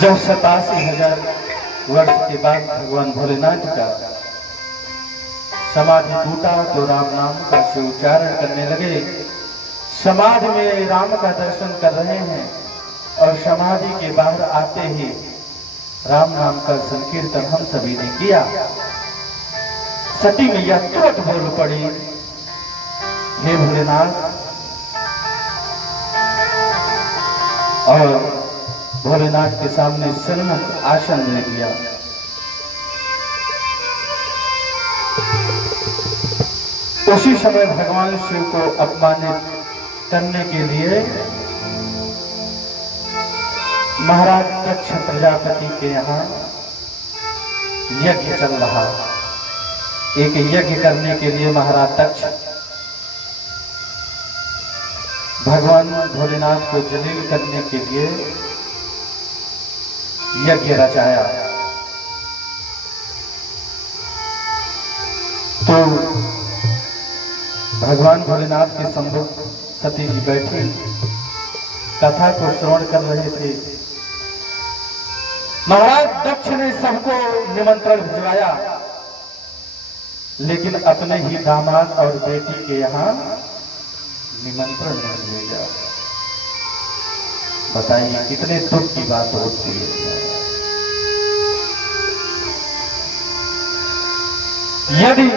जब 87,000 वर्ष के बाद भगवान भोलेनाथ का समाधि टूटा तो राम नाम का से उच्चारण करने लगे। समाधि में राम का दर्शन कर रहे हैं और समाधि के बाहर आते ही राम नाम का संकीर्तन हम सभी ने किया। सती मैया तुरंत बोल पड़ी, हे भोलेनाथ। और भोलेनाथ के सामने सन्मुख आसन ले लिया। उसी समय भगवान शिव को अपमानित करने के लिए महाराज दक्ष प्रजापति के यहाँ यज्ञ चल रहा। एक यज्ञ करने के लिए महाराज दक्ष भगवान भोलेनाथ को जलील करने के लिए यज्ञ रचाया। तो भगवान भोलेनाथ के सम्मुख सती जी बैठी कथा को श्रवण कर रहे थे। महाराज दक्ष ने सबको निमंत्रण भिजवाया, लेकिन अपने ही दामाद और बेटी के यहाँ निमंत्रण नहीं भेजा। बताइए कितने दुख की बात होती है। यदि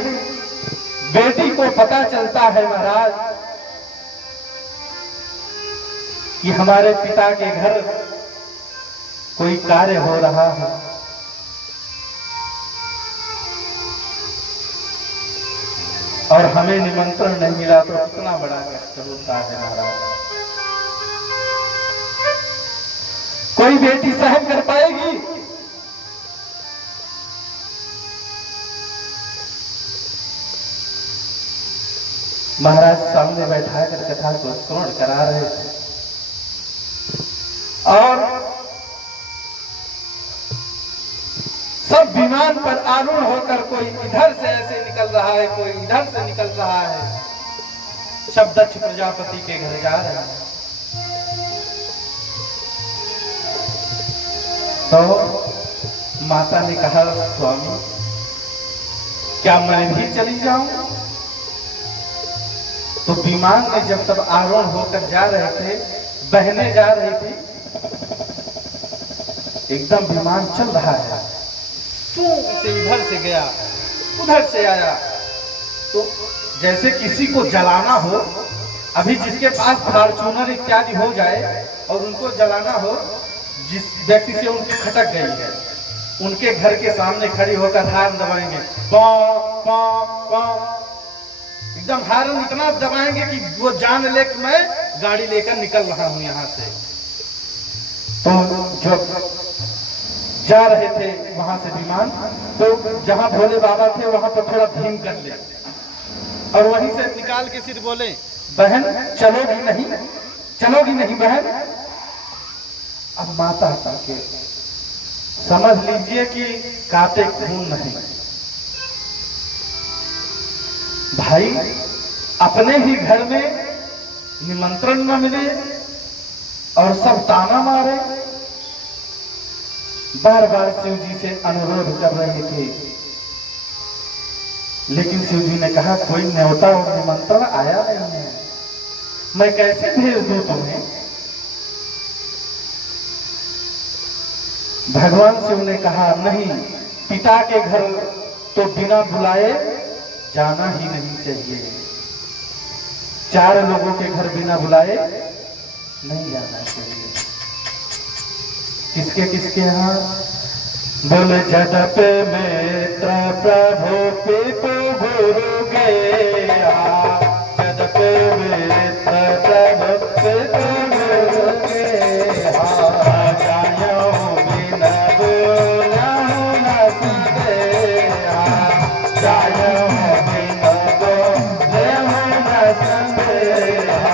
बेटी को पता चलता है महाराज कि हमारे पिता के घर कोई कार्य हो रहा है, और हमें निमंत्रण नहीं मिला तो कितना बड़ा कष्ट होता है महाराज। कोई बेटी सहन कर पाएगी? महाराज सामने बैठा कर कथा को श्रवण करा रहे थे और सब विमान पर आरूढ़ होकर कोई इधर से ऐसे निकल रहा है, कोई इधर से निकल रहा है। सब दक्ष प्रजापति के घर जा रहे हैं। तो माता ने कहा, स्वामी क्या मैं भी चली जाऊं? तो विमान में जब सब आरूढ़ होकर जा रहे थे, बहनें जा रही थी, एकदम विमान चल रहा है, से इधर से गया उधर से आया। तो जैसे किसी को जलाना हो, अभी जिसके पास फॉर्च्यूनर इत्यादि हो जाए और उनको जलाना हो, जिस व्यक्ति से उनकी खटक गई है, उनके घर के सामने खड़ी होकर हार्न दबाएंगे, पौ पौ पौ, एकदम हार्न इतना दबाएंगे कि वो जान ले कि मैं गाड़ी लेकर निकल रहा हूं यहां से। तो जो जा रहे थे वहां से विमान, तो जहां भोले बाबा थे वहां पर थोड़ा धीम कर ले और वहीं से निकाल के सिर बोले, बहन चलोगी नहीं, चलोगी नहीं बहन? अब माता के समझ लीजिए कि काटे खून नहीं। भाई अपने ही घर में निमंत्रण न मिले और सब ताना मारे। बार बार शिव जी से अनुरोध कर रहे थे, लेकिन शिव जी ने कहा कोई न्योता और निमंत्रण आया नहीं है, मैं कैसे भेज दूं तुम्हें? भगवान शिव ने कहा नहीं, पिता के घर तो बिना बुलाए जाना ही नहीं चाहिए। 4 लोगों के घर बिना बुलाए नहीं जाना चाहिए। किसके किसके यहाँ? बोले जदप मित्र प्रभु पितु गुरु गया, जदप मित्र प्रभु पितु गुरु गया, जायो बिन बोलहु न सदेहा, जायो बिन बोलहु न सदेहा।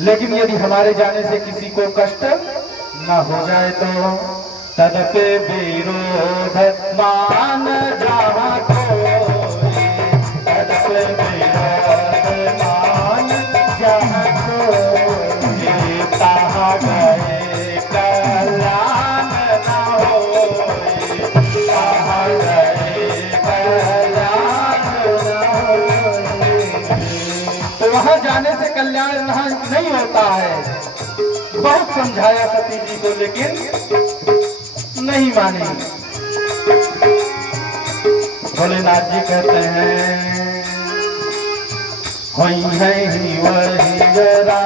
लेकिन यदि हमारे जाने से किसी को कष्ट न हो जाए तो तदपे विरोध मान जहाँ कोई, तदपे विरोध मान जहाँ कोई, वहां जाने से कल्याण नहीं होता है। बहुत समझाया सती जी को, लेकिन नहीं मानी। भोलेनाथ जी कहते हैं वही है ही वही जरा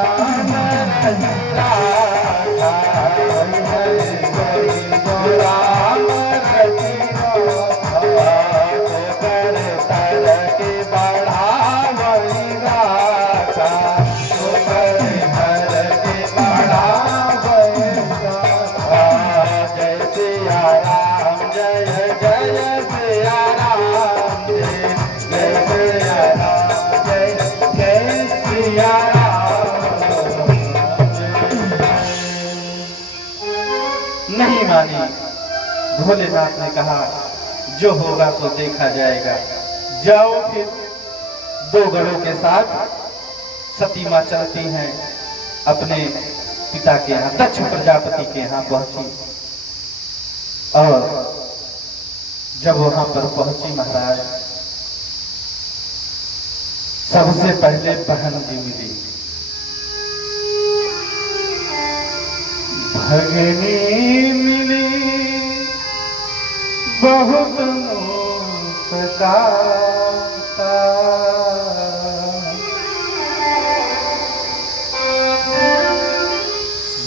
नहीं मानी। भोलेनाथ ने कहा जो होगा सो देखा जाएगा। जाओ। फिर 2 गढ़ों के साथ सती मां चलती हैं अपने पिता के यहाँ, दक्ष प्रजापति के यहाँ पहुंची। और जब वहां पर पहुंची महाराज, सबसे पहले बहन जी मिली। भगनी मिली बहुत मुस्काता,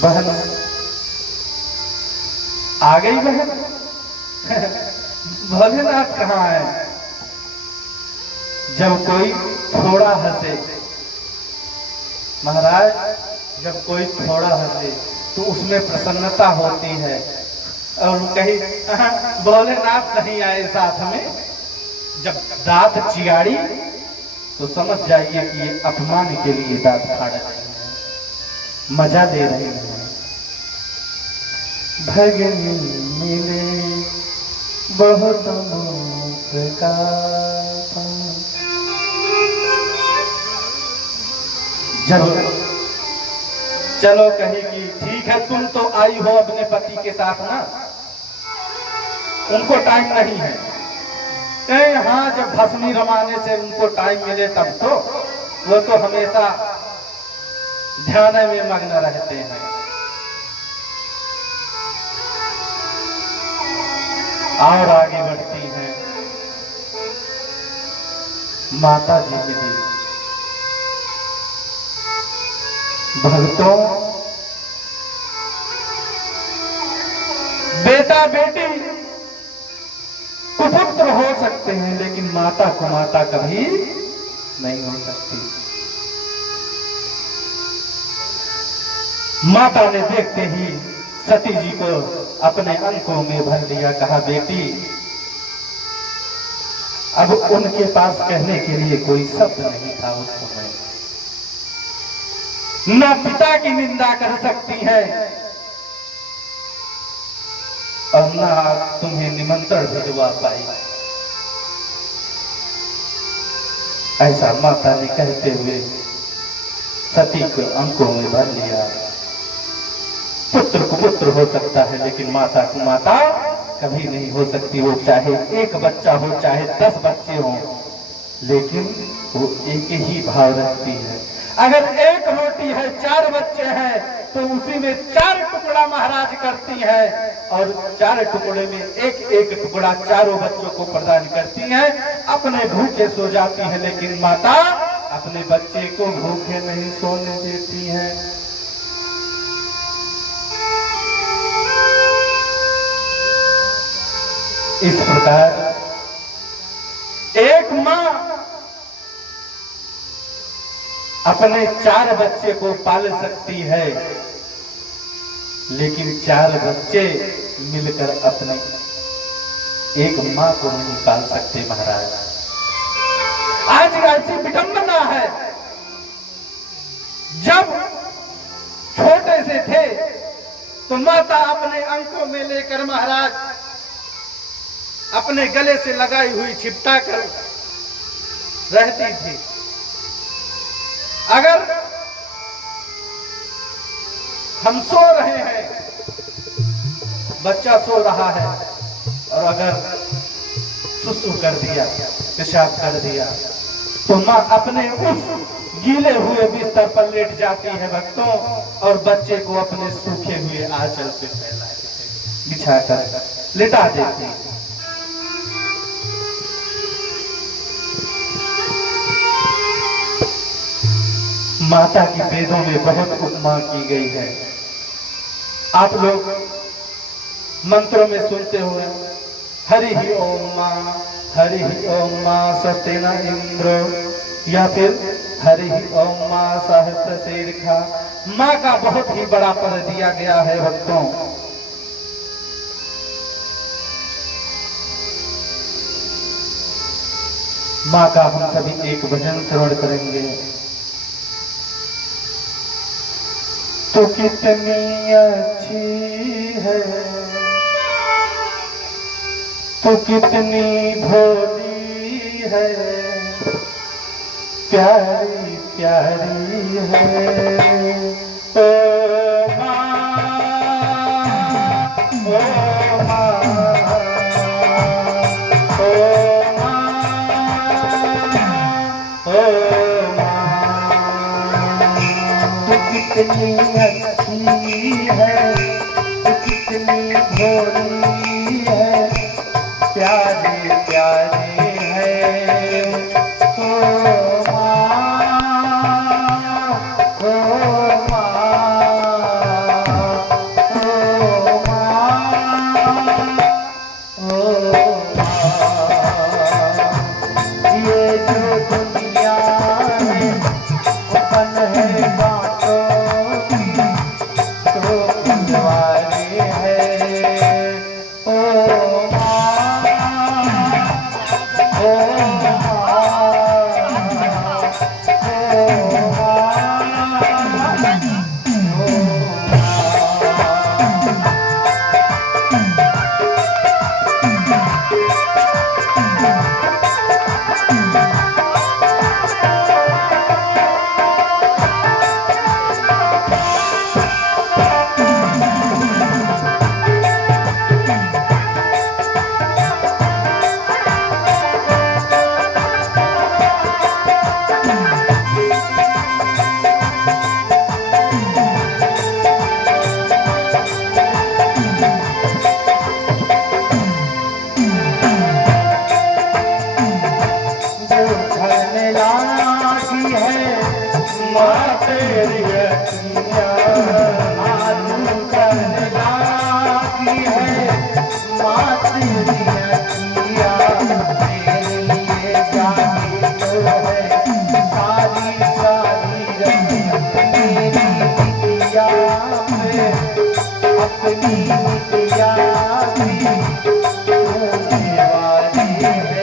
बहन आ गई। बहन भोलेनाथ कहाँ है? जब कोई थोड़ा हंसे महाराज, जब कोई थोड़ा हंसे तो उसमें प्रसन्नता होती है। और कहीं भोलेनाथ नहीं आए साथ में, जब दांत चियाड़ी तो समझ जाइए कि ये अपमान के लिए दांत फाड़ रही है, मजा ले रही है। भगनी मिले बहुत मुस्काता। चलो कहेगी ठीक है, तुम तो आई हो अपने पति के साथ ना, उनको टाइम नहीं है। हाँ, जब भस्मी रमाने से उनको टाइम मिले तब तो, वो तो हमेशा ध्यान में मग्न रहते हैं। और आगे बढ़ती हैं। माता जी मिली। भक्तों, बेटा बेटी कुपुत्र हो सकते हैं, लेकिन माता को माता कभी नहीं हो सकती। माता ने देखते ही सती जी को अपने अंकों में भर लिया। कहा बेटी, अब उनके पास कहने के लिए कोई शब्द नहीं था उस समय। न पिता की निंदा कर सकती है और न तुम्हें निमंत्रण भिजवा पाई। ऐसा माता ने कहते हुए सती को अंकों में भर लिया। पुत्र को पुत्र हो सकता है, लेकिन माता को माता कभी नहीं हो सकती। वो चाहे एक बच्चा हो, चाहे 10 बच्चे हों, लेकिन वो एक ही भाव रखती है। अगर एक रोटी है, 4 बच्चे हैं, तो उसी में 4 टुकड़ा महाराज करती है, और 4 टुकड़े में एक एक टुकड़ा चारों बच्चों को प्रदान करती है। अपने भूखे सो जाती है, लेकिन माता अपने बच्चे को भूखे नहीं सोने देती है। इस प्रकार एक मां अपने 4 बच्चे को पाल सकती है, लेकिन 4 बच्चे मिलकर अपने एक मां को नहीं पाल सकते महाराज। आज ऐसी विडंबना है। जब छोटे से थे तो माता अपने अंकों में लेकर महाराज अपने गले से लगाई हुई छिपटा कर रहती थी। अगर हम सो रहे हैं, बच्चा सो रहा है, और अगर सुसु कर दिया, पेशाब कर दिया, तो माँ अपने उस गीले हुए बिस्तर पर लेट जाती है भक्तों और बच्चे को अपने सूखे हुए आंचल पे फैला बिछाकर लिटा देती है। माता की वेदों में बहुत उपमा की गई है। आप लोग मंत्रों में सुनते हुए हरि ही ओम मां, हरि ही ओम मां सस्तेना इंद्र, या फिर हरि ही ओम मां सहस्त्र शीर्षा। माँ का बहुत ही बड़ा पद दिया गया है भक्तों। माँ का हम सभी एक भजन श्रवण करेंगे। तो कितनी अच्छी है, तो कितनी भोली है, प्यारी प्यारी है। ओ माँ, ओ माँ, ओ माँ, ओ तो कितनी अच्छी है, तो कितनी भोली है, प्यारी प्यारी है। ओ माँ, ओ माँ, ओ माँ, ओ माँ। ये जो दुनिया है अपन है बातों की, तो फुलवारी है। ओ माँ, ओ तेरी अखियाँ आलू करने लागी है, माँ तेरी अखियाँ मेरे लिए जागी तो है, सारी सारी रंग मेरी बिटिया पे अपनी बिटिया भी होने वाली है।